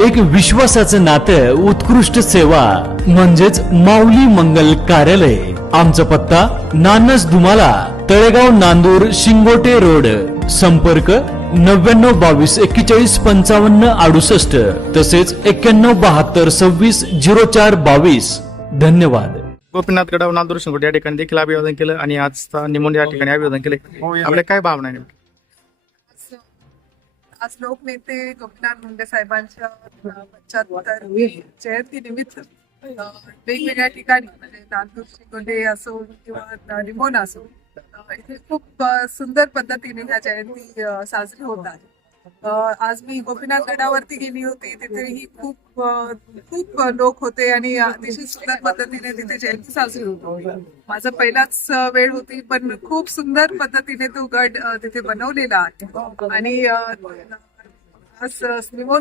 एक विश्वासाचं नातं उत्कृष्ट सेवा म्हणजेच माऊली मंगल कार्यालय. आमचा पत्ता नानस दुमाला तळेगाव नांदूर शिंगोटे रोड. संपर्क नव्याण्णव बावीस एक्केचाळीस पंचावन्न अडुसष्ट. तसेच एक्क्याण्णव बहात्तर सव्वीस झिरो चार बावीस. धन्यवाद. गोपीनाथ गडाव नांदूर शिंगोटे या ठिकाणी देखील अभिवादन केलं आणि आज निमोन या ठिकाणी अभिवादन केले. आपल्या काय भावना आहे? आज लोकनेते गोपीनाथ मुंडे साहेबांच्या पंच्याहत्तरवी जयंती निमित्त वेगवेगळ्या ठिकाणी म्हणजे नांदूर शिकोंडे असो किंवा रिमोन असो इथे खूप सुंदर पद्धतीने ह्या जयंती साजरी होत आहे. आज मी गोपीनाथ गडावरती गेली होती. तिथेही खूप खूप लोक होते आणि अतिशय सुंदर पद्धतीने तिथे जयंती साजरी होती. माझा पहिलाच वेळ होती पण खूप सुंदर पद्धतीने तो गड तिथे बनवलेला आहे. आणि आज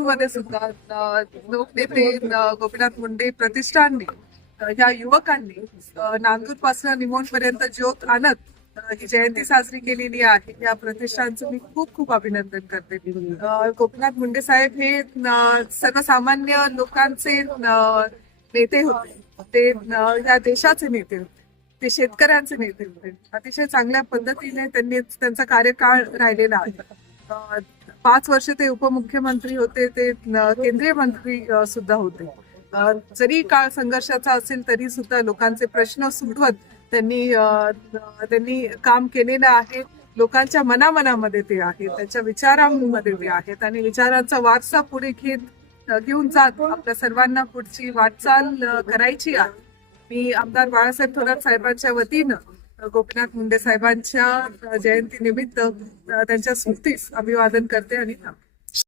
मध्ये सुद्धा लोक लोकनेते गोपीनाथ मुंडे प्रतिष्ठानने अ, या युवकांनी नांदूरपासून निमोन पर्यंत ज्योत आणत ही जयंती साजरी केलेली आहे. या प्रतिष्ठानचं मी खूप खूप अभिनंदन करते. गोपीनाथ मुंडे साहेब हे सर्वसामान्य लोकांचे नेते होते. ते या देशाचे नेते होते. ते शेतकऱ्यांचे नेते होते. अतिशय चांगल्या पद्धतीने त्यांनी त्यांचा कार्यकाळ राहिलेला आहे. पाच वर्ष ते उपमुख्यमंत्री होते. ते केंद्रीय मंत्री सुद्धा होते. जरी काळ संघर्षाचा असेल तरी सुद्धा लोकांचे प्रश्न सोडवत त्यांनी त्यांनी काम केलेलं आहे. लोकांच्या मनामनामध्ये ते आहे त्यांच्या विचारांमध्ये ते आहेत आणि विचारांचा वारसा पुढे घेत घेऊन जात. आपल्या सर्वांना पुढची वाटचाल करायची आहे. मी आमदार बाळासाहेब थोरात साहेबांच्या वतीनं गोपीनाथ मुंडे साहेबांच्या जयंती जयंतीनिमित्त त्यांच्या स्मृतीस अभिवादन करते आणि थांबते.